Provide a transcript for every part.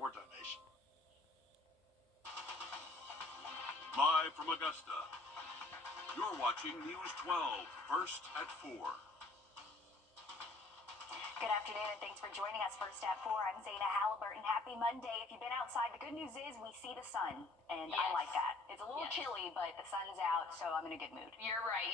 your donation. Live from Augusta, you're watching News 12, first at 4. Good afternoon, and thanks for joining us. First at 4, I'm Zaina Halliburton. Happy Monday. If you've been outside, the good news is we see the sun, and I like that. It's a little chilly, but the sun's out, so I'm in a good mood. You're right.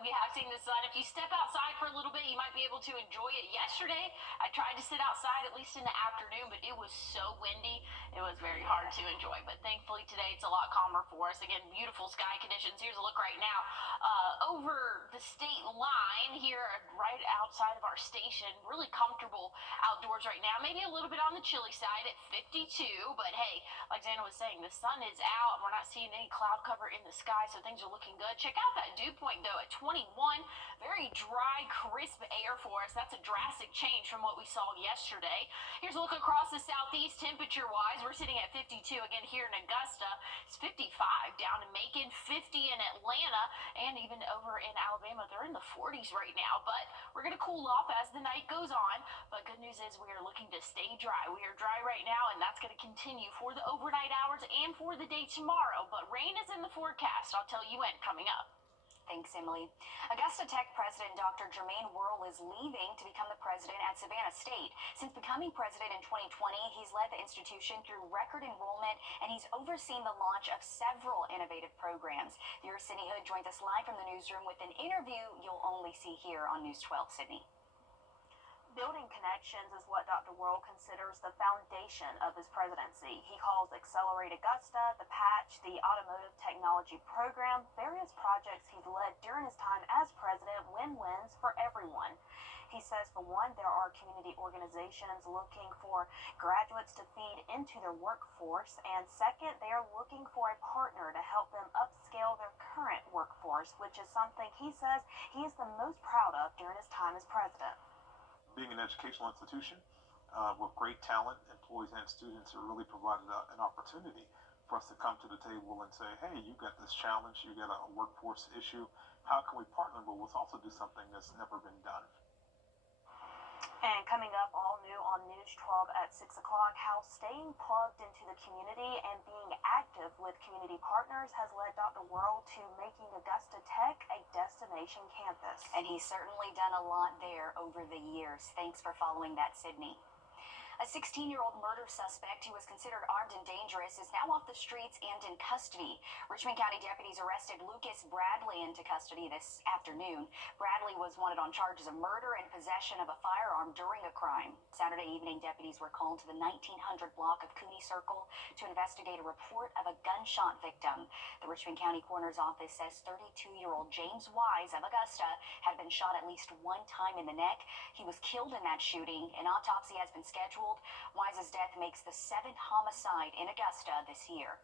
We have seen the sun. If you step outside for a little bit, you might be able to enjoy it. Yesterday, I tried to sit outside, at least in the afternoon, but it was so windy, it was very hard to enjoy. But thankfully, today it's a lot calmer for us. Again, beautiful sky conditions. Here's a look right now over the state line here right outside of our station. Really comfortable outdoors right now. Maybe a little bit on the chilly side at 52, but hey, like Xana was saying, the sun is out. We're not seeing any cloud cover in the sky, so things are looking good. Check out that dew point, though, at 21. Very dry, crisp air for us. That's a drastic change from what we saw yesterday. Here's a look across the southeast temperature-wise. We're sitting at 52 again here in Augusta. It's 55 down in Macon, 50 in Atlanta, and even over in Alabama. They're in the 40s right now, but we're going to cool off as the night goes on. But good news is we are looking to stay dry. We are dry right now, and that's going to continue for the overnight hours and for the day tomorrow. But rain is in the forecast. I'll tell you when coming up. Thanks, Emily. Augusta Tech President Dr. Jermaine Worrell is leaving to become the president at Savannah State. Since becoming president in 2020, he's led the institution through record enrollment, and he's overseen the launch of several innovative programs. Your Sydney Hood joins us live from the newsroom with an interview you'll only see here on News 12 Sydney. Building connections is what Dr. Worrell considers the foundation of his presidency. He calls Accelerate Augusta, the Patch, the Automotive Technology Program, various projects he's led during his time as president, win-wins for everyone. He says, for one, there are community organizations looking for graduates to feed into their workforce, and second, they are looking for a partner to help them upscale their current workforce, which is something he says he is the most proud of during his time as president. Being an educational institution with great talent, employees and students, it really provided an opportunity for us to come to the table and say, hey, you got this challenge, you got a workforce issue, how can we partner? But let's also do something that's never been done. And coming up all new on News 12 at 6 o'clock, how staying plugged into the community and being active with community partners has led Dr. Worrell to making Augusta Tech a destination campus. And he's certainly done a lot there over the years. Thanks for following that, Sydney. A 16-year-old murder suspect who was considered armed and dangerous is now off the streets and in custody. Richmond County deputies arrested Lucas Bradley into custody this afternoon. Bradley was wanted on charges of murder and possession of a firearm during a crime. Saturday evening, deputies were called to the 1900 block of Cooney Circle to investigate a report of a gunshot victim. The Richmond County Coroner's Office says 32-year-old James Wise of Augusta had been shot at least one time in the neck. He was killed in that shooting. An autopsy has been scheduled. Wise's death makes the 7th homicide in Augusta this year.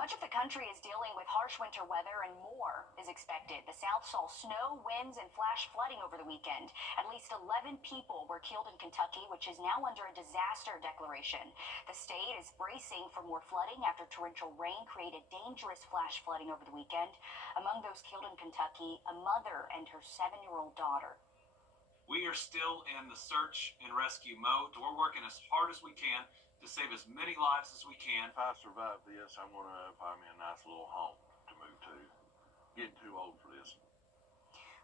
Much of the country is dealing with harsh winter weather, and more is expected. The South saw snow, winds, and flash flooding over the weekend. At least 11 people were killed in Kentucky, which is now under a disaster declaration. The state is bracing for more flooding after torrential rain created dangerous flash flooding over the weekend. Among those killed in Kentucky, a mother and her 7-year-old daughter. We are still in the search and rescue mode. We're working as hard as we can to save as many lives as we can. If I survive this, I'm going to find me a nice little home to move to. Getting too old for this.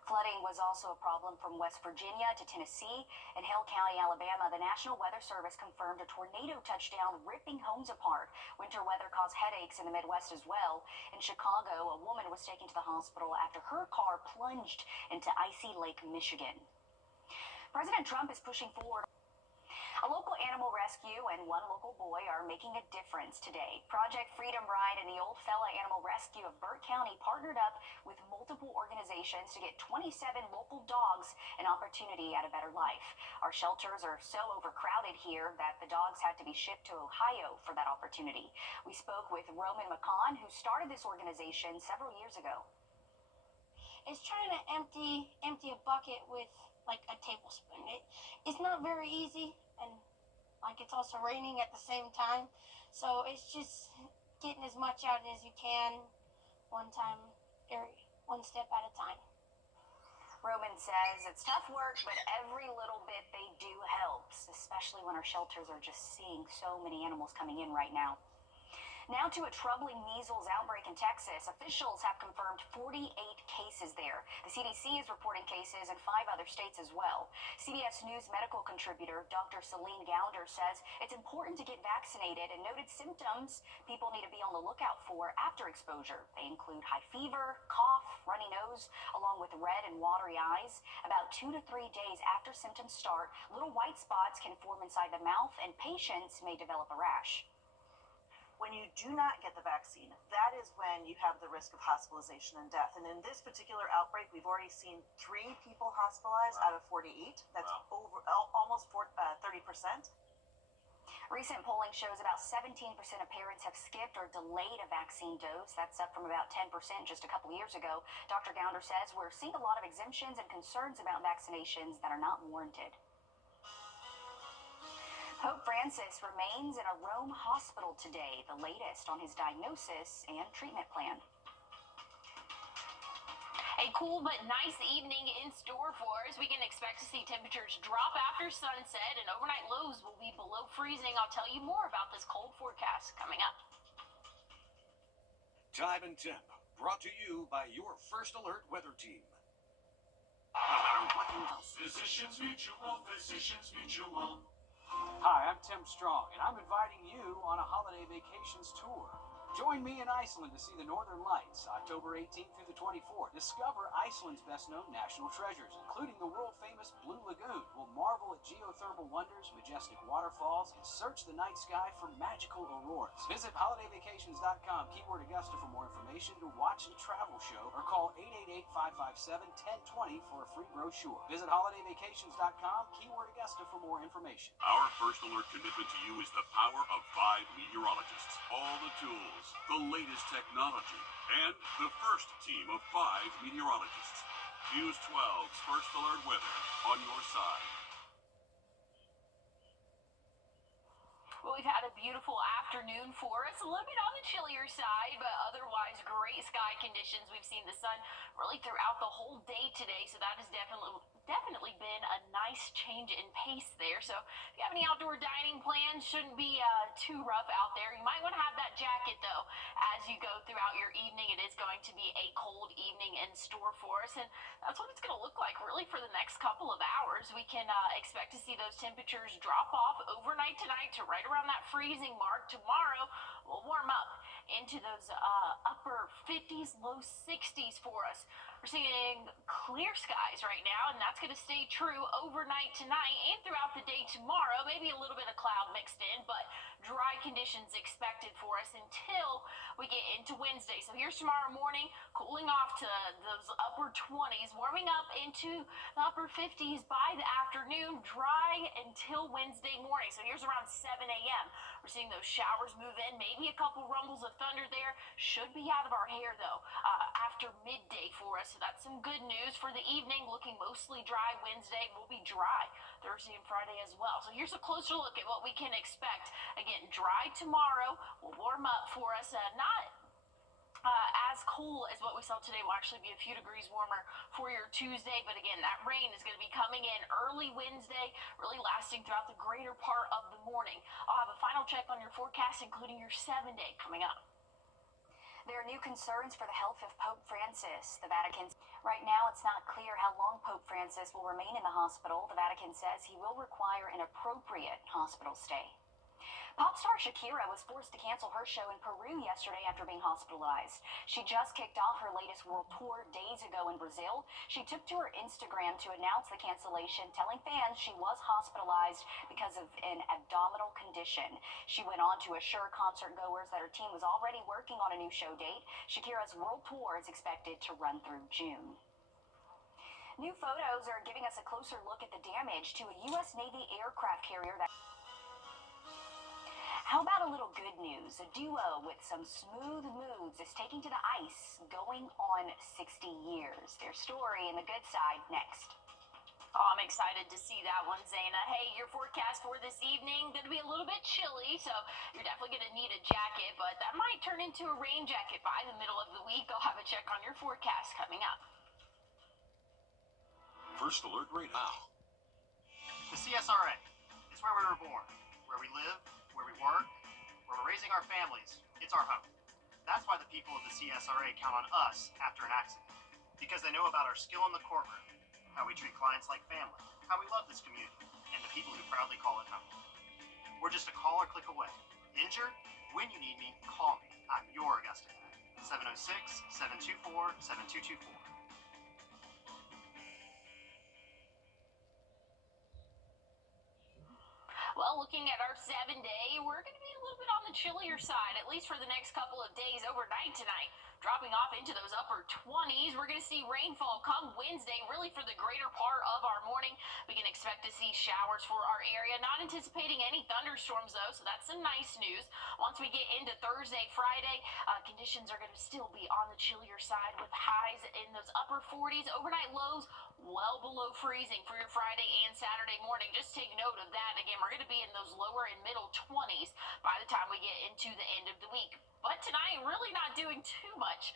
Flooding was also a problem from West Virginia to Tennessee. In Hill County, Alabama, the National Weather Service confirmed a tornado touchdown, ripping homes apart. Winter weather caused headaches in the Midwest as well. In Chicago, a woman was taken to the hospital after her car plunged into icy Lake Michigan. President Trump is pushing forward. A local animal rescue and one local boy are making a difference today. Project Freedom Ride and the Old Fella Animal Rescue of Burt County partnered up with multiple organizations to get 27 local dogs an opportunity at a better life. Our shelters are so overcrowded here that the dogs had to be shipped to Ohio for that opportunity. We spoke with Roman McCon, who started this organization several years ago. It's trying to empty a bucket with like a tablespoon. It's not very easy, and like it's also raining at the same time, so it's just getting as much out as you can one step at a time. Roman says it's tough work, but every little bit they do helps, especially when our shelters are just seeing so many animals coming in right now. Now to a troubling measles outbreak in Texas. Officials have confirmed 48 cases there. The CDC is reporting cases in 5 other states as well. CBS News medical contributor Dr. Celine Gounder says it's important to get vaccinated and noted symptoms people need to be on the lookout for after exposure. They include high fever, cough, runny nose, along with red and watery eyes. About 2 to 3 days after symptoms start, little white spots can form inside the mouth and patients may develop a rash. When you do not get the vaccine, that is when you have the risk of hospitalization and death. And in this particular outbreak, we've already seen 3 people hospitalized out of 48. That's over almost 30%. Recent polling shows about 17% of parents have skipped or delayed a vaccine dose. That's up from about 10% just a couple years ago. Dr. Gounder says we're seeing a lot of exemptions and concerns about vaccinations that are not warranted. Pope Francis remains in a Rome hospital today, the latest on his diagnosis and treatment plan. A cool but nice evening in store for us. We can expect to see temperatures drop after sunset and overnight lows will be below freezing. I'll tell you more about this cold forecast coming up. Time and Temp, brought to you by your First Alert weather team. No matter what you do. Physicians Mutual, Physicians Mutual. Hi, I'm Tim Strong, and I'm inviting you on a holiday vacations tour. Join me in Iceland to see the Northern Lights, October 18th through the 24th. Discover Iceland's best-known national treasures, including the world-famous Blue Lagoon. We'll marvel at geothermal wonders, majestic waterfalls, and search the night sky for magical auroras. Visit holidayvacations.com, keyword Augusta for more information to watch the travel show, or call 888-557-1020 for a free brochure. Visit holidayvacations.com, keyword Augusta for more information. Our First Alert commitment to you is the power of 5 meteorologists. All the tools, the latest technology, and the first team of 5 meteorologists. News 12's First Alert weather on your side. Well, we've had a beautiful afternoon for us, a little bit on the chillier side, but otherwise great sky conditions. We've seen the sun really throughout the whole day today, so that has definitely been a nice change in pace there. So if you have any outdoor dining plans, shouldn't be too rough out there. You might want to have that jacket, though, as you go throughout your evening. It is going to be a cold evening in store for us, and that's what it's going to look like really for the next couple of hours. We can expect to see those temperatures drop off overnight tonight to right around that freezing mark. Tomorrow we'll warm up into those upper 50s, low 60s for us. We're seeing clear skies right now, and that's going to stay true overnight tonight and throughout the day tomorrow. Maybe a little bit of cloud mixed in, but dry conditions expected for us until we get into Wednesday. So here's tomorrow morning, cooling off to those upper 20s, warming up into the upper 50s by the afternoon, dry until Wednesday morning. So here's around 7 a.m. We're seeing those showers move in, maybe a couple rumbles of thunder there. Should be out of our hair, though, after midday for us. So that's some good news for the evening. Looking mostly dry Wednesday. Will be dry Thursday and Friday as well. So here's a closer look at what we can expect. Again, dry tomorrow. Will warm up for us. Not as cool as what we saw today. Will actually be a few degrees warmer for your Tuesday. But again, that rain is going to be coming in early Wednesday, really lasting throughout the greater part of the morning. I'll have a final check on your forecast, including your 7-day coming up. There are new concerns for the health of Pope Francis. The Vatican. Right now, it's not clear how long Pope Francis will remain in the hospital. The Vatican says he will require an appropriate hospital stay. Pop star Shakira was forced to cancel her show in Peru yesterday after being hospitalized. She just kicked off her latest world tour days ago in Brazil. She took to her Instagram to announce the cancellation, telling fans she was hospitalized because of an abdominal condition. She went on to assure concert goers that her team was already working on a new show date. Shakira's world tour is expected to run through June. New photos are giving us a closer look at the damage to a U.S. Navy aircraft carrier that... How about a little good news? A duo with some smooth moves is taking to the ice, going on 60 years. Their story and the good side next. Oh, I'm excited to see that one, Zaina. Hey, your forecast for this evening going to be a little bit chilly, so you're definitely going to need a jacket, but that might turn into a rain jacket by the middle of the week. I'll have a check on your forecast coming up. First Alert Radio. Wow. The CSRA is where we were born, where we live, where we work, where we're raising our families. It's our home. That's why the people of the CSRA count on us after an accident, because they know about our skill in the courtroom, how we treat clients like family, how we love this community, and the people who proudly call it home. We're just a call or click away. Injured? When you need me, call me. I'm your Augusta guy. 706-724-7224. Well, looking at our 7-day, we're going to be a little bit on the chillier side, at least for the next couple of days. Overnight tonight, dropping off into those upper 20s. We're going to see rainfall come Wednesday, really for the greater part of our morning. We can expect to see showers for our area. Not anticipating any thunderstorms, though, so that's some nice news. Once we get into Thursday, Friday, conditions are going to still be on the chillier side with highs in those upper 40s. Overnight lows well below freezing for your Friday and Saturday morning. Just take note of that. Again, we're going to be in those lower and middle 20s by the time we get into the end of the week. But tonight, really not doing too much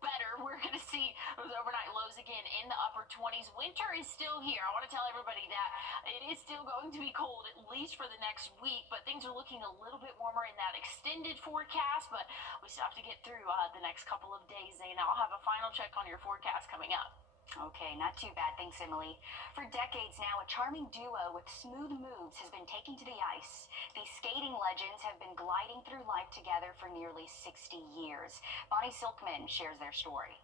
better. We're going to see those overnight lows again in the upper 20s. Winter is still here. I want to tell everybody that it is still going to be cold, at least for the next week, but things are looking a little bit warmer in that extended forecast, but we still have to get through the next couple of days, and I'll have a final check on your forecast coming up. Okay, not too bad. Thanks, Emily. For decades now, a charming duo with smooth moves has been taking to the ice. These skating legends have been gliding through life together for nearly 60 years. Bonnie Silkman shares their story.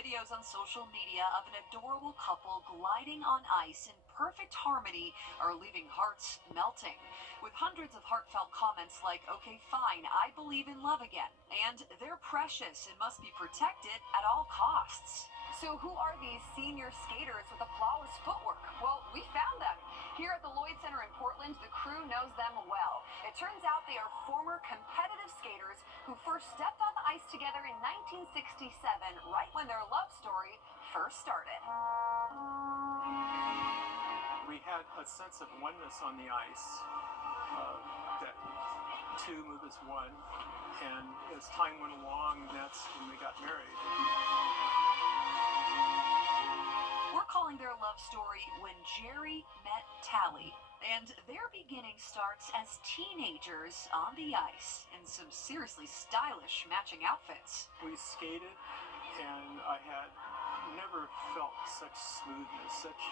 Videos on social media of an adorable couple gliding on ice in perfect harmony are leaving hearts melting. With hundreds of heartfelt comments like, "Okay, fine, I believe in love again," and "They're precious and must be protected at all costs." So who are these senior skaters with the flawless footwork? Well, we found them. Here at the Lloyd Center in Portland, the crew knows them well. It turns out they are former competitive skaters who first stepped on the ice together in 1967, right when their love story first started. We had a sense of oneness on the ice, that two move as one, and as time went along, that's when we got married. We're calling their love story When Jerry Met Tally, and their beginning starts as teenagers on the ice in some seriously stylish matching outfits. We skated, and I had never felt such smoothness, such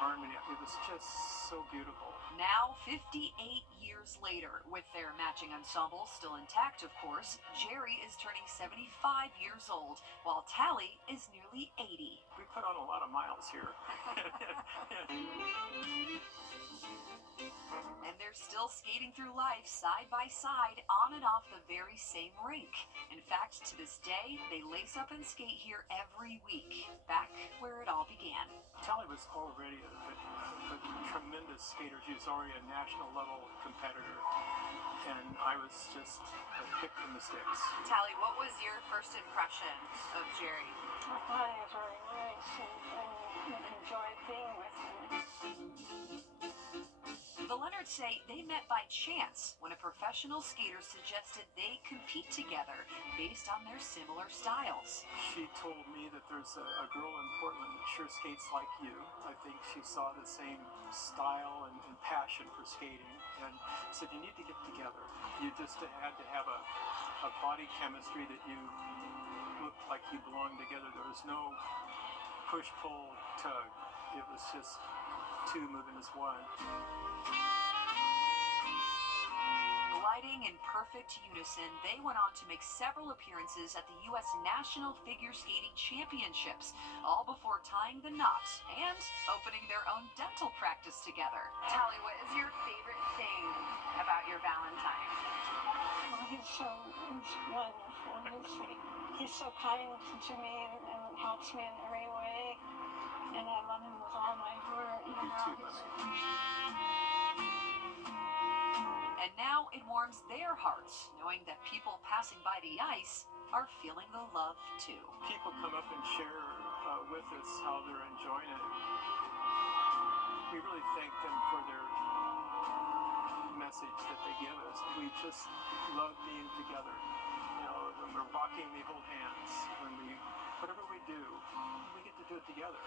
harmony. It was just so beautiful. Now, 58 years later, with their matching ensemble still intact, of course, Jerry is turning 75 years old, while Tally is nearly 80. We put on a lot of miles here. And they're still skating through life side by side, on and off the very same rink. In fact, to this day, they lace up and skate here every week, back where it all began. Tally was already a tremendous skater. She was already a national level competitor, and I was just a pick from the sticks. Tally, what was your first impression of Jerry? I thought he was very nice and enjoyed being with him. The Leonards say they met by chance when a professional skater suggested they compete together based on their similar styles. She told me that there's a girl in Portland that sure skates like you. I think she saw the same style and passion for skating, and said, "You need to get together. You just had to have a body chemistry that you looked like you belonged together. There was no push, pull, tug. It was just two moving as one." Gliding in perfect unison, they went on to make several appearances at the U.S. National Figure Skating Championships, all before tying the knot and opening their own dental practice together. Tally, what is your favorite thing about your Valentine? Well, he's wonderful. He's so kind to me and helps me in every way. And I love him with all my heart. You too, And now it warms their hearts, knowing that people passing by the ice are feeling the love too. People come up and share with us how they're enjoying it. We really thank them for their message that they give us. We just love being together. You know, the when we're walking, we hold hands. Whatever we do, we get to do it together.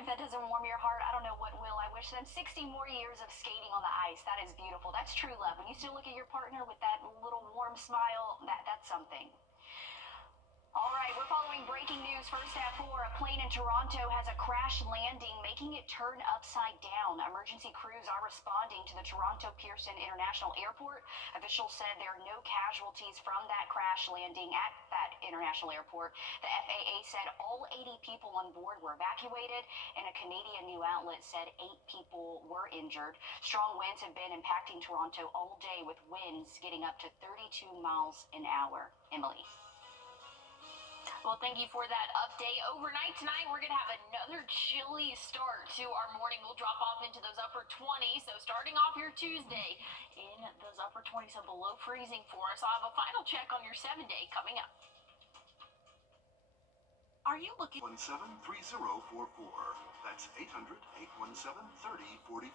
If that doesn't warm your heart, I don't know what will. I wish them 60 more years of skating on the ice. That is beautiful. That's true love. When you still look at your partner with that little warm smile, that's something. All right, we're following breaking news. First at 4, a plane in Toronto has a crash landing, making it turn upside down. Emergency crews are responding to the Toronto Pearson International Airport. Officials said there are no casualties from that crash landing at that international airport. The FAA said all 80 people on board were evacuated, and a Canadian news outlet said 8 people were injured. Strong winds have been impacting Toronto all day, with winds getting up to 32 miles an hour. Emily. Well, thank you for that update. Overnight tonight, we're going to have another chilly start to our morning. We'll drop off into those upper 20s. So starting off your Tuesday in those upper 20s, so below freezing for us. I'll have a final check on your 7-day coming up. Are you looking? 173044. That's 800-817-3044.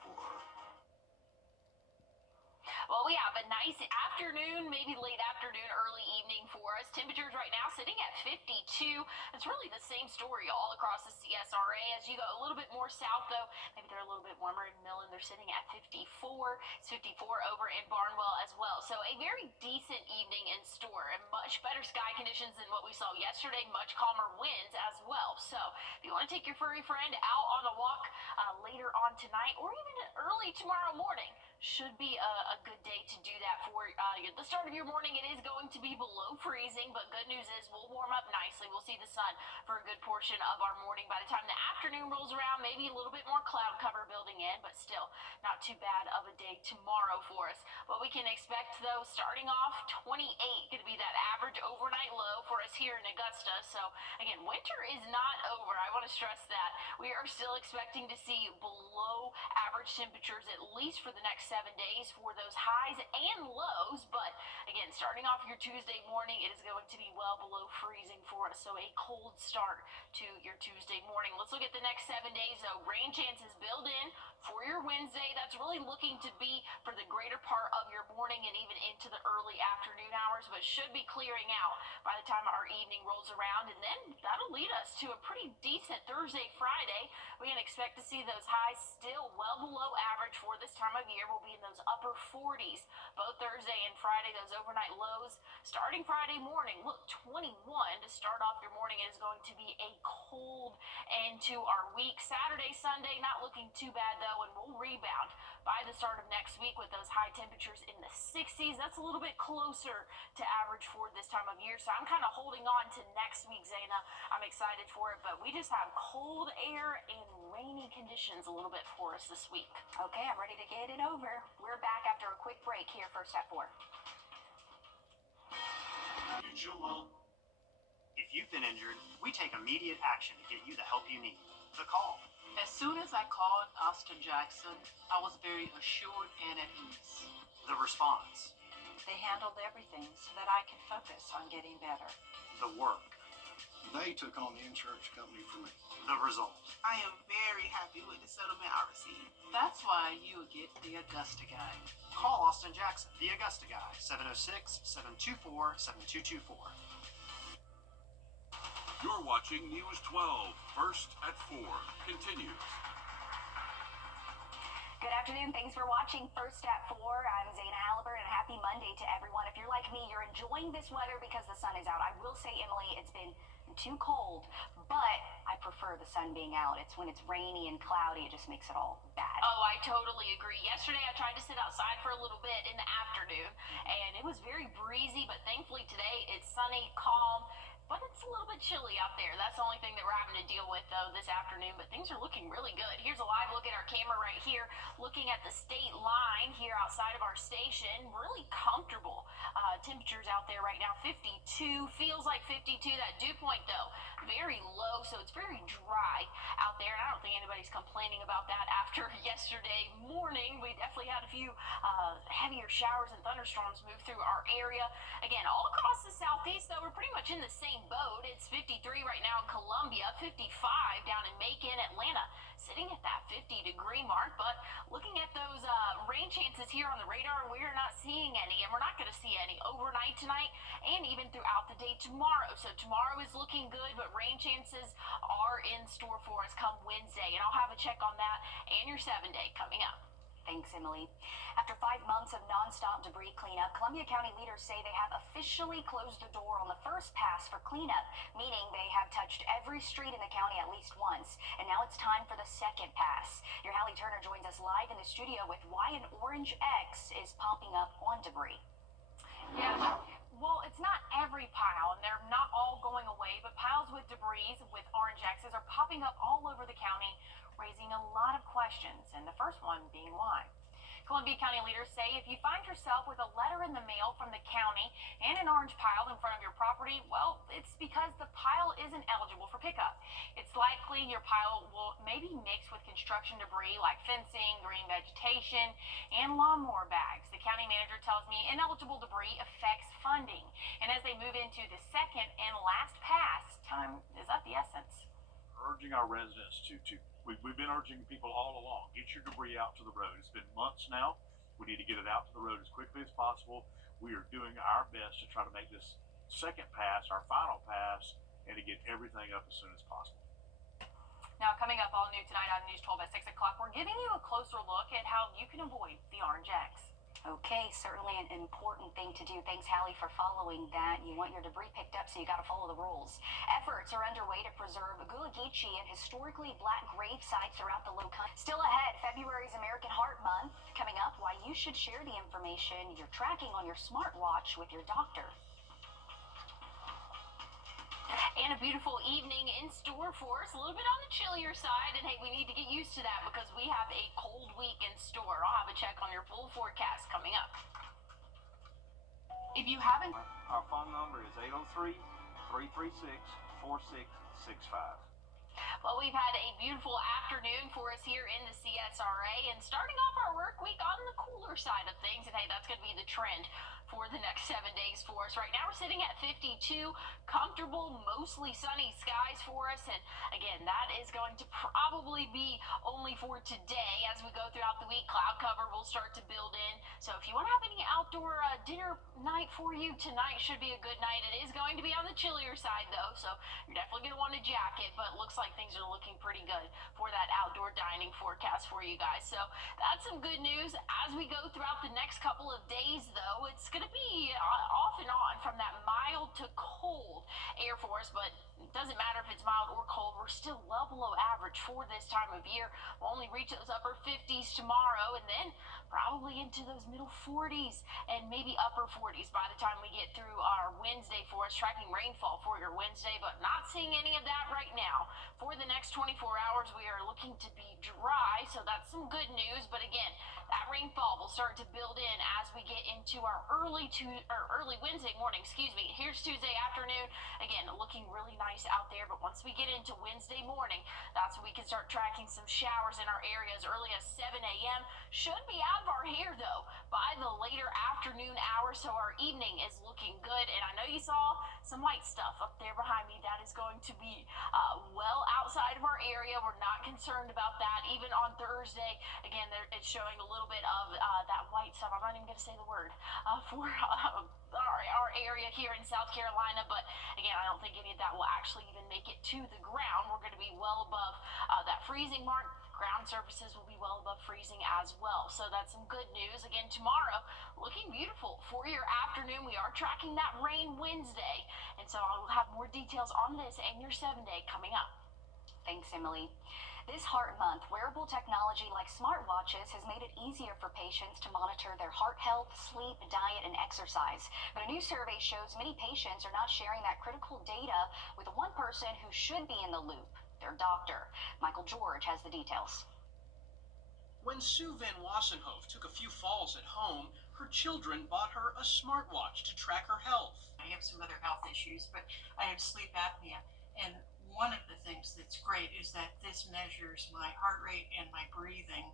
Well, we have a nice afternoon, maybe late afternoon, early evening for us. Temperatures right now sitting at 52. It's really the same story all across the CSRA. As you go a little bit more south, though, maybe they're a little bit warmer in Millen. They're sitting at 54. It's 54 over in Barnwell as well. So a very decent evening in store and much better sky conditions than what we saw yesterday. Much calmer winds as well. So if you want to take your furry friend out on a walk later on tonight or even early tomorrow morning, should be a good day to do that for the start of your morning. It is going to be below freezing, but good news is we'll warm up nicely. We'll see the sun for a good portion of our morning. By the time the afternoon rolls around, maybe a little bit more cloud cover building in, but still not too bad of a day tomorrow for us. What we can expect, though, starting off 28, going to be that average overnight low for us here in Augusta. So again, winter is not over. I want to stress that. We are still expecting to see below average temperatures at least for the next 7 days for those highs and lows. But again, starting off your Tuesday morning, it is going to be well below freezing for us. So a cold start to your Tuesday morning. Let's look at the next 7 days, though. Rain chances build in for your Wednesday. That's really looking to be for the greater part of your morning and even into the early afternoon hours, but should be clearing out by the time our evening rolls around. And then that'll lead us to a pretty decent Thursday, Friday. We can expect to see those highs still well below average for this time of year. We'll be in those upper 40s both Thursday and Friday. Those overnight lows starting Friday morning. Look, 21 to start off your morning. It is going to be a cold end to our week. Saturday, Sunday, not looking too bad, though, and we'll rebound by the start of next week with those high temperatures in the 60s. That's a little bit closer to average for this time of year. So I'm kind of holding on to next week, Zaina. I'm excited for it, but we just have cold air and rainy conditions a little bit for us this week. Okay, I'm ready to get it over. We're back after a quick break here, first at 4. If you've been injured, we take immediate action to get you the help you need. The call. As soon as I called Austin Jackson, I was very assured and at ease. The response. They handled everything so that I could focus on getting better. The work. They took on the insurance company for me. The result. I am very happy with the settlement I received. That's why you get the Augusta guy. Call Austin Jackson, the Augusta guy, 706-724-7224. You're watching News 12, first at 4. Continues. Good afternoon. Thanks for watching First at 4. I'm Zaina Halliburton, and happy Monday to everyone. If you're like me, you're enjoying this weather because the sun is out. I will say, Emily, it's been too cold, but I prefer the sun being out. It's when it's rainy and cloudy, it just makes it all bad. Oh, I totally agree. Yesterday, I tried to sit outside for a little bit in the afternoon, and it was very breezy, but thankfully today it's sunny, calm. But it's a little bit chilly out there. That's the only thing that we're having to deal with, though, this afternoon. But things are looking really good. Here's a live look at our camera right here, looking at the state line here outside of our station. Really comfortable temperatures out there right now. 52, feels like 52. That dew point, though, very low, so it's very dry out there. I don't think anybody's complaining about that after yesterday morning. We definitely had a few heavier showers and thunderstorms move through our area. Again, all across the southeast, though, we're pretty much in the same boat. It's 53 right now in Columbia, 55 down in Macon, Atlanta, sitting at that 50-degree mark. But looking at those rain chances here on the radar, we are not seeing any, and we're not going to see any overnight tonight and even throughout the day tomorrow. So tomorrow is looking good, but rain chances are in store for us come Wednesday, and I'll have a check on that and your 7-day coming up. Thanks, Emily. After 5 months of nonstop debris cleanup, Columbia County leaders say they have officially closed the door on the first pass for cleanup, meaning they have touched every street in the county at least once. And now it's time for the second pass. Your Hallie Turner joins us live in the studio with why an orange X is popping up on debris. Yeah, well, it's not every pile, and they're not all going away, but piles with debris with orange X's are popping up all over the county, raising a lot of questions, and the first one being why. Columbia County leaders say if you find yourself with a letter in the mail from the county and an orange pile in front of your property, well, it's because the pile isn't eligible for pickup. It's likely your pile will maybe mix with construction debris like fencing, green vegetation, and lawnmower bags. The county manager tells me ineligible debris affects funding, and as they move into the second and last pass, time is of the essence. Urging our residents we've been urging people all along, get your debris out to the road. It's been months now. We need to get it out to the road as quickly as possible. We are doing our best to try to make this second pass our final pass and to get everything up as soon as possible. Now, coming up all new tonight on News 12 at 6 o'clock, we're giving you a closer look at how you can avoid the orange X. Okay, certainly an important thing to do. Thanks, Hallie, for following that. You want your debris picked up, so you got to follow the rules. Efforts are underway to preserve Gullah Geechee and historically black grave sites throughout the Low Country. Still ahead, February's American Heart Month. Coming up, why you should share the information you're tracking on your smartwatch with your doctor. And a beautiful evening in store for us, a little bit on the chillier side, and hey, we need to get used to that because we have a cold week in store. I'll have a check on your full forecast coming up. If you haven't... Our phone number is 803-336-4665. Well, we've had a beautiful afternoon for us here in the CSRA, and starting off our work week on the cooler side of things, and hey, that's going to be the trend for the next 7 days for us. Right now we're sitting at 52, comfortable, mostly sunny skies for us, and again, that is going to probably be only for today. As we go throughout the week, cloud cover will start to build in, so if you want to have any outdoor dinner night for you, tonight should be a good night. It is going to be on the chillier side though, so you're definitely going to want a jacket, but it looks like things are looking pretty good for that outdoor dining forecast for you guys. So that's some good news. As we go throughout the next couple of days though, it's going to be off and on from that mild to cold air for us, but it doesn't matter if it's mild or cold, we're still well below average for this time of year. We'll only reach those upper 50s tomorrow, and then probably into those middle 40s and maybe upper 40s by the time we get through our Wednesday for us, tracking rainfall for your Wednesday, but not seeing any of that right now. For the next 24 hours, we are looking to be dry, so that's some good news, but again, that rainfall will start to build in as we get into our early Wednesday morning, Here's Tuesday afternoon. Again, looking really nice out there, but once we get into Wednesday morning, that's when we can start tracking some showers in our area as early as 7 a.m. Should be out of our hair, though, by the later afternoon hours, so our evening is looking good. And I know you saw some white stuff up there behind me. That is going to be well outside of our area. We're not concerned about that. Even on Thursday, again, it's showing a little bit of that white stuff. I'm not even going to say the word for our area here in South Carolina, but again, I don't think any of that will actually even make it to the ground. We're going to be well above that freezing mark. Ground surfaces will be well above freezing as well, so that's some good news. Again, tomorrow looking beautiful for your afternoon. We are tracking that rain Wednesday, and so I'll have more details on this and your 7-day coming up. Thanks, Emily. This Heart Month, wearable technology like smartwatches has made it easier for patients to monitor their heart health, sleep, diet, and exercise. But a new survey shows many patients are not sharing that critical data with the one person who should be in the loop, their doctor. Michael George has the details. When Sue Van Wassenhoef took a few falls at home, her children bought her a smartwatch to track her health. I have some other health issues, but I have sleep apnea, and one of the things that's great is that this measures my heart rate and my breathing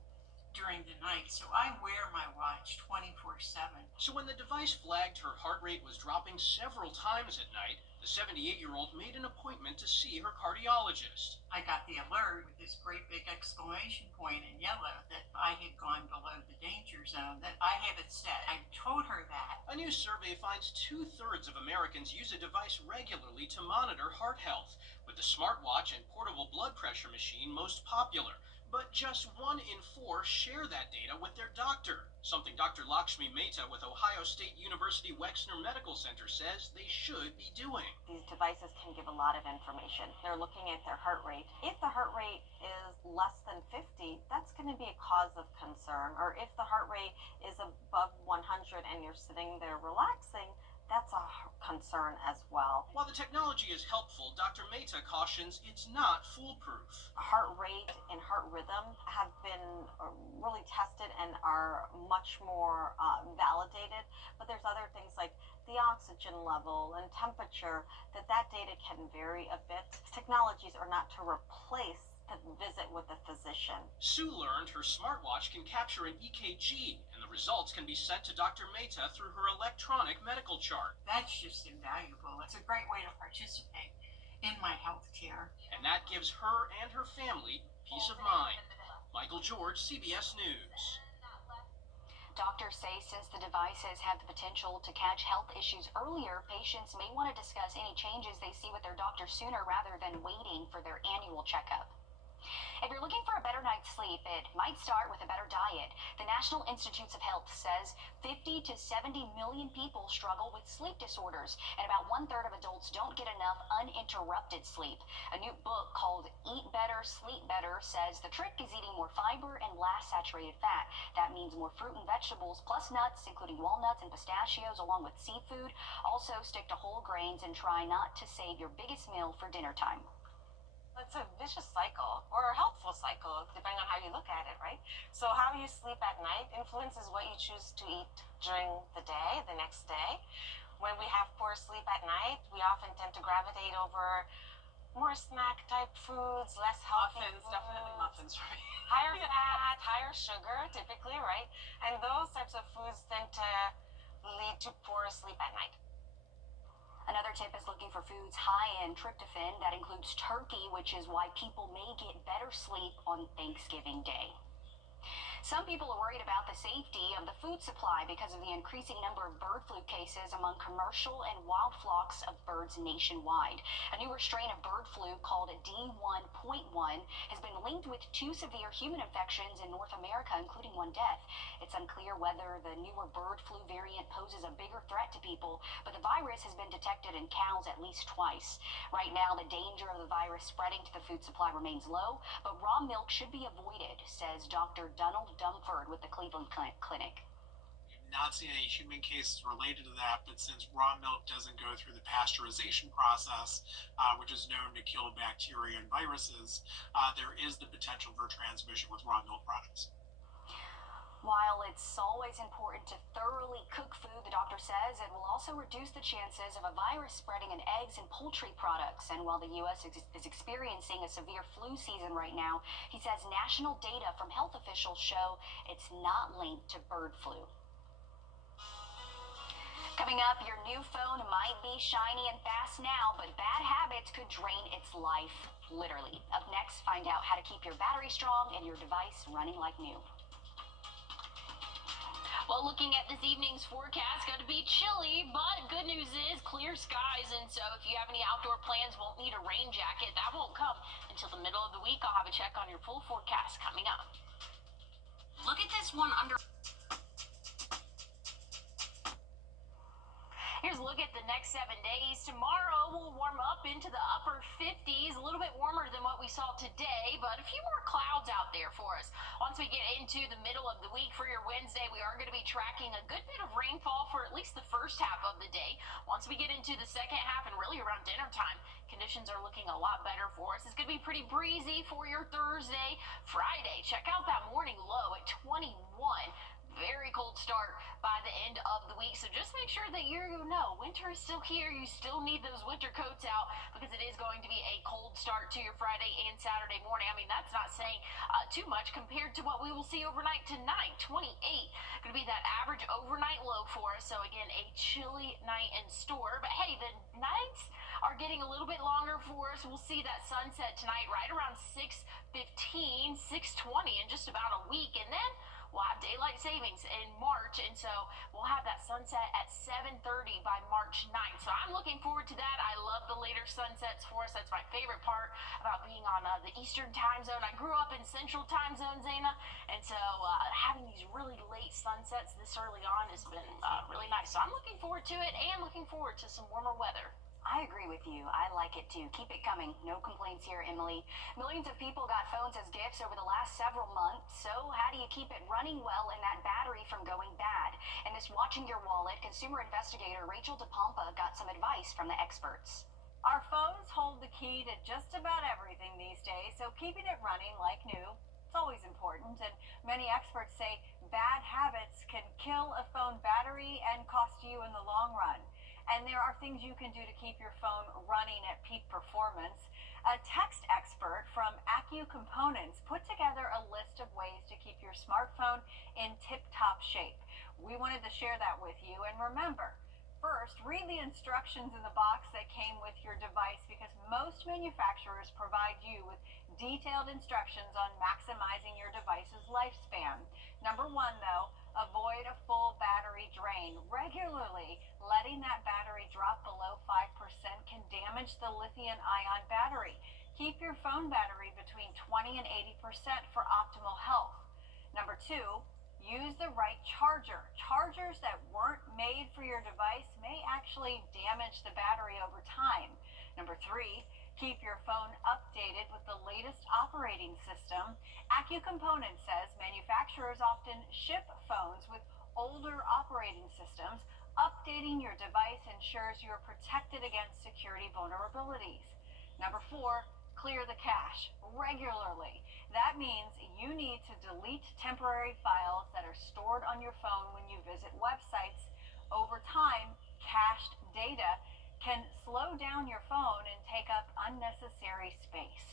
during the night, so I wear my watch 24/7. So when the device flagged her heart rate was dropping several times at night, the 78-year-old made an appointment to see her cardiologist. I got the alert with this great big exclamation point in yellow that I had gone below the danger zone, that I have it set. I told her that. A new survey finds 2/3 of Americans use a device regularly to monitor heart health, with the smartwatch and portable blood pressure machine most popular. But just 1 in 4 share that data with their doctor, something Dr. Lakshmi Mehta with Ohio State University Wexner Medical Center says they should be doing. These devices can give a lot of information. They're looking at their heart rate. If the heart rate is less than 50, that's going to be a cause of concern. Or if the heart rate is above 100 and you're sitting there relaxing, that's a concern as well. While the technology is helpful, Dr. Mehta cautions it's not foolproof. Heart rate and heart rhythm have been really tested and are much more validated, but there's other things like the oxygen level and temperature that data can vary a bit. Technologies are not to replace the visit with a physician. Sue learned her smartwatch can capture an EKG, and the results can be sent to Dr. Mehta through her electronic medical chart. That's just invaluable. It's a great way to participate in my health care. And that gives her and her family peace of mind. Michael George, CBS News. Doctors say since the devices have the potential to catch health issues earlier, patients may want to discuss any changes they see with their doctor sooner rather than waiting for their annual checkup. If you're looking for a better night's sleep, it might start with a better diet. The National Institutes of Health says 50 to 70 million people struggle with sleep disorders, and about 1/3 of adults don't get enough uninterrupted sleep. A new book called Eat Better, Sleep Better says the trick is eating more fiber and less saturated fat. That means more fruit and vegetables, plus nuts, including walnuts and pistachios, along with seafood. Also, stick to whole grains and try not to save your biggest meal for dinner time. It's a vicious cycle, or a helpful cycle, depending on how you look at it, right? So how you sleep at night influences what you choose to eat during the day, the next day. When we have poor sleep at night, we often tend to gravitate over more snack-type foods, less healthy Muffins, definitely muffins for me. higher fat, higher sugar, typically, right? And those types of foods tend to lead to poor sleep at night. Another tip is looking for foods high in tryptophan. That includes turkey, which is why people may get better sleep on Thanksgiving Day. Some people are worried about the safety of the food supply because of the increasing number of bird flu cases among commercial and wild flocks of birds nationwide. A newer strain of bird flu called D1.1 has been linked with 2 severe human infections in North America, including 1 death. It's unclear whether the newer bird flu variant poses a bigger threat to people, but the virus has been detected in cows at least twice. Right now, the danger of the virus spreading to the food supply remains low, but raw milk should be avoided, says Dr. Donald Dumford with the Cleveland Clinic. We've not seen any human cases related to that, but since raw milk doesn't go through the pasteurization process, which is known to kill bacteria and viruses, there is the potential for transmission with raw milk products. While it's always important to thoroughly cook food, the doctor says it will also reduce the chances of a virus spreading in eggs and poultry products. And while the U.S. is experiencing a severe flu season right now, he says national data from health officials show it's not linked to bird flu. Coming up, your new phone might be shiny and fast now, but bad habits could drain its life, literally. Up next, find out how to keep your battery strong and your device running like new. Well, looking at this evening's forecast, going to be chilly, but good news is clear skies, and so if you have any outdoor plans, won't need a rain jacket. That won't come until the middle of the week. I'll have a check on your full forecast coming up. Look at this one under. Here's a look at the next 7 days. Tomorrow will warm up into the upper 50s, a little bit warmer than what we saw today, but a few more clouds out there for us. Once we get into the middle of the week for your Wednesday, we are going to be tracking a good bit of rainfall for at least the first half of the day. Once we get into the second half and really around dinner time, conditions are looking a lot better for us. It's going to be pretty breezy for your Thursday. Friday, check out that morning low at 21. very cold start by the end of the week. So just make sure that you know winter is still here. You still need those winter coats out because it is going to be a cold start to your Friday and Saturday morning. I mean, that's not saying too much compared to what we will see overnight tonight. 28 going to be that average overnight low for us. So again, a chilly night in store. But hey, the nights are getting a little bit longer for us. We'll see that sunset tonight right around 6:15, 6:20 in just about a week. And then we'll have daylight savings in March, and so we'll have that sunset at 7:30 by March 9th. So I'm looking forward to that. I love the later sunsets for us. That's my favorite part about being on the Eastern time zone. I grew up in Central time zone, Zaina, and so having these really late sunsets this early on has been really nice. So I'm looking forward to it and looking forward to some warmer weather. I agree with you. I like it too. Keep it coming. No complaints here, Emily. Millions of people got phones as gifts over the last several months. So how do you keep it running well and that battery from going bad? In this Watching Your Wallet, consumer investigator Rachel DePompa got some advice from the experts. Our phones hold the key to just about everything these days, so keeping it running like new, it's always important. And many experts say bad habits can kill a phone battery and cost you in the long run. And there are things you can do to keep your phone running at peak performance. A text expert from Accu Components put together a list of ways to keep your smartphone in tip-top shape. We wanted to share that with you. And remember, first, read the instructions in the box that came with your device because most manufacturers provide you with detailed instructions on maximizing your device's lifespan. Number one, though, avoid a full battery drain. Regularly letting that battery drop below 5% can damage the lithium-ion battery. Keep your phone battery between 20 and 80% for optimal health. Number two, use the right charger. Chargers that weren't made for your device may actually damage the battery over time. Number three, keep your phone updated with the latest operating system. Accu Components says manufacturers often ship phones with older operating systems. Updating your device ensures you're protected against security vulnerabilities. Number four, clear the cache regularly. That means you need to delete temporary files that are stored on your phone when you visit websites. Over time, cached data can slow down your phone and take up unnecessary space.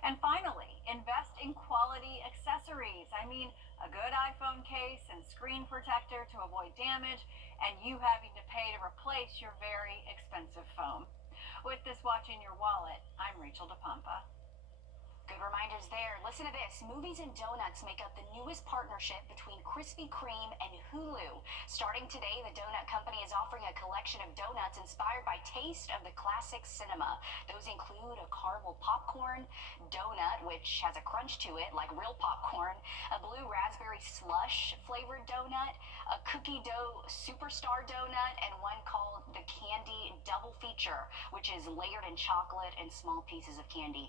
And finally, invest in quality accessories. I mean, a good iPhone case and screen protector to avoid damage, and you having to pay to replace your very expensive phone. With this Watching Your Wallet, I'm Rachel DePompa. Good reminders there. Listen to this. Movies and donuts make up the newest partnership between Krispy Kreme and Hulu. Starting today, the donut company is offering a collection of donuts inspired by taste of the classic cinema. Those include a caramel popcorn donut, which has a crunch to it like real popcorn, a blue raspberry slush flavored donut, a cookie dough superstar donut, and one called the candy double feature, which is layered in chocolate and small pieces of candy.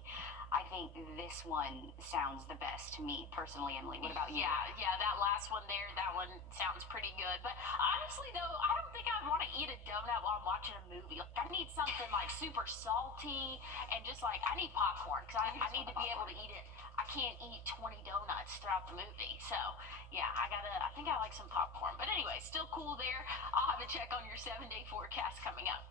I think this one sounds the best to me personally, Emily. What about you? Yeah, that last one there, that one sounds pretty good. But honestly, though, I don't think I'd want to eat a donut while I'm watching a movie. Like, I need something like super salty and just like, I need popcorn because I need to be able to eat it. I can't eat 20 donuts throughout the movie. So, yeah, I think I like some popcorn. But anyway, still cool there. I'll have to check on your 7-day forecast coming up.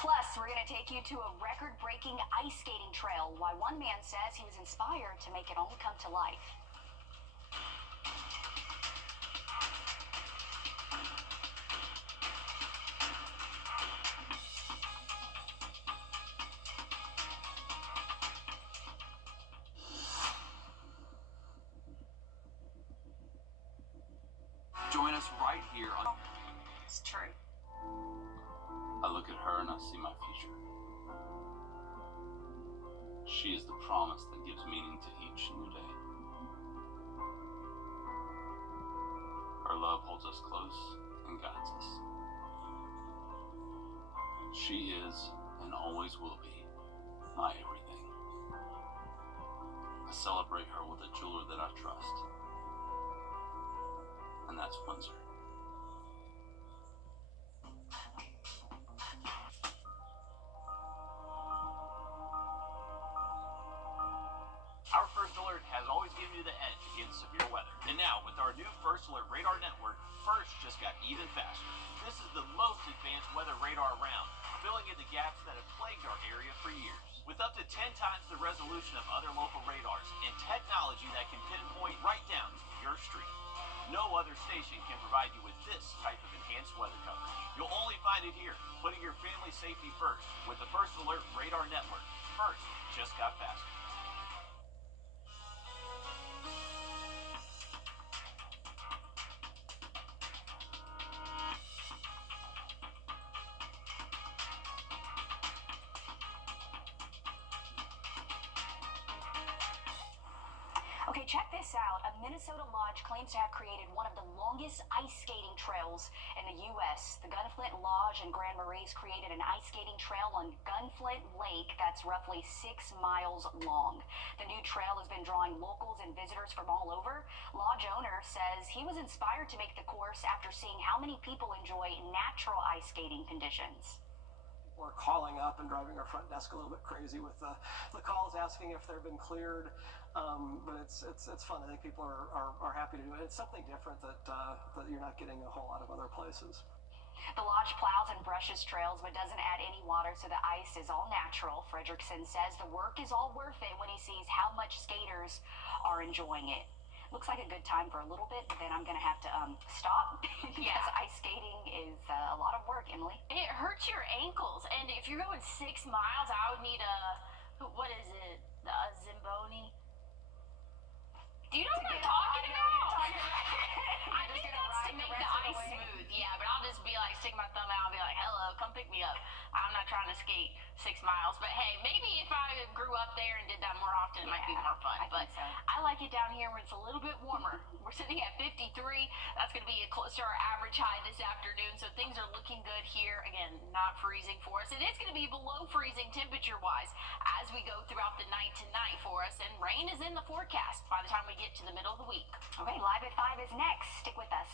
Plus, we're going to take you to a record-breaking ice skating trail, why one man says he was inspired to make it all come to life. Join us right here on... It's true. I look at her and I see my future. She is the promise that gives meaning to each new day. Her love holds us close and guides us. She is, and always will be, my everything. I celebrate her with a jeweler that I trust. And that's Windsor. Our first alert has always give you the edge against severe weather. And now, with our new First Alert Radar Network, First just got even faster. This is the most advanced weather radar around, filling in the gaps that have plagued our area for years. With up to 10 times the resolution of other local radars and technology that can pinpoint right down to your street. No other station can provide you with this type of enhanced weather coverage. You'll only find it here, putting your family's safety first with the First Alert Radar Network. First just got faster. Okay, check this out. A Minnesota lodge claims to have created one of the longest ice skating trails in the U.S. The Gunflint Lodge in Grand Marais created an ice skating trail on Gunflint Lake that's roughly 6 miles long. The new trail has been drawing locals and visitors from all over. Lodge owner says he was inspired to make the course after seeing how many people enjoy natural ice skating conditions. We're calling up and driving our front desk a little bit crazy with the calls asking if they've been cleared. But it's fun. I think people are happy to do it. It's something different that you're not getting a whole lot of other places. The lodge plows and brushes trails but doesn't add any water, so the ice is all natural. Fredrickson says the work is all worth it when he sees how much skaters are enjoying it. Looks like a good time for a little bit, but then I'm going to have to stop because ice skating is a lot of work, Emily. It hurts your ankles, and if you're going 6 miles, I would need what is it, a Zamboni? Do you know what I'm talking about? I think that's to make the ice smooth, yeah, but I'll just be like, stick my thumb out and be like, hello, come pick me up. I'm not trying to skate 6 miles, but hey, maybe if I grew up there and did that more often, it might be more fun. But I like it down here when it's a little bit warmer. We're sitting at 53. That's going to be close to our average high this afternoon, so things are looking good here. Again, not freezing for us. It is going to be below freezing temperature-wise as we go throughout the night tonight for us, and rain is in the forecast by the time we get to the middle of the week. Okay, Live at 5 is next. Stick with us.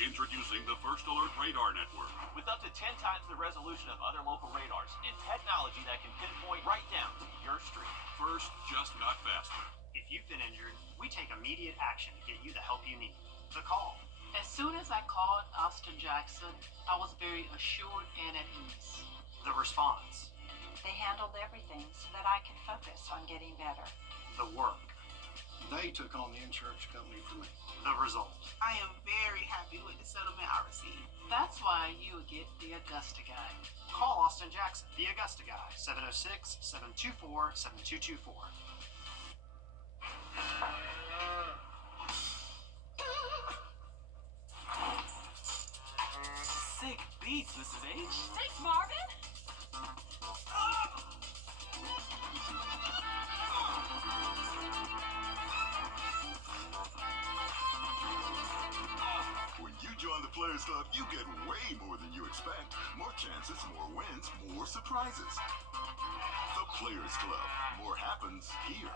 Introducing the First Alert Radar Network. With up to 10 times the resolution of other local radars and technology that can pinpoint right down to your street. First just got faster. If you've been injured, we take immediate action to get you the help you need. The call. As soon as I called Austin Jackson, I was very assured and at ease. The response. They handled everything so that I could focus on getting better. The work. They took on the insurance company for me. The result. I am very happy with the settlement I received. That's why you would get the Augusta guy. Call Austin Jackson, the Augusta guy, 706-724-7224. Sick beats, Mrs. H. Thanks, Marvin. When you join the Players Club, you get way more than you expect. More chances, more wins, more surprises. The Players Club. More happens here.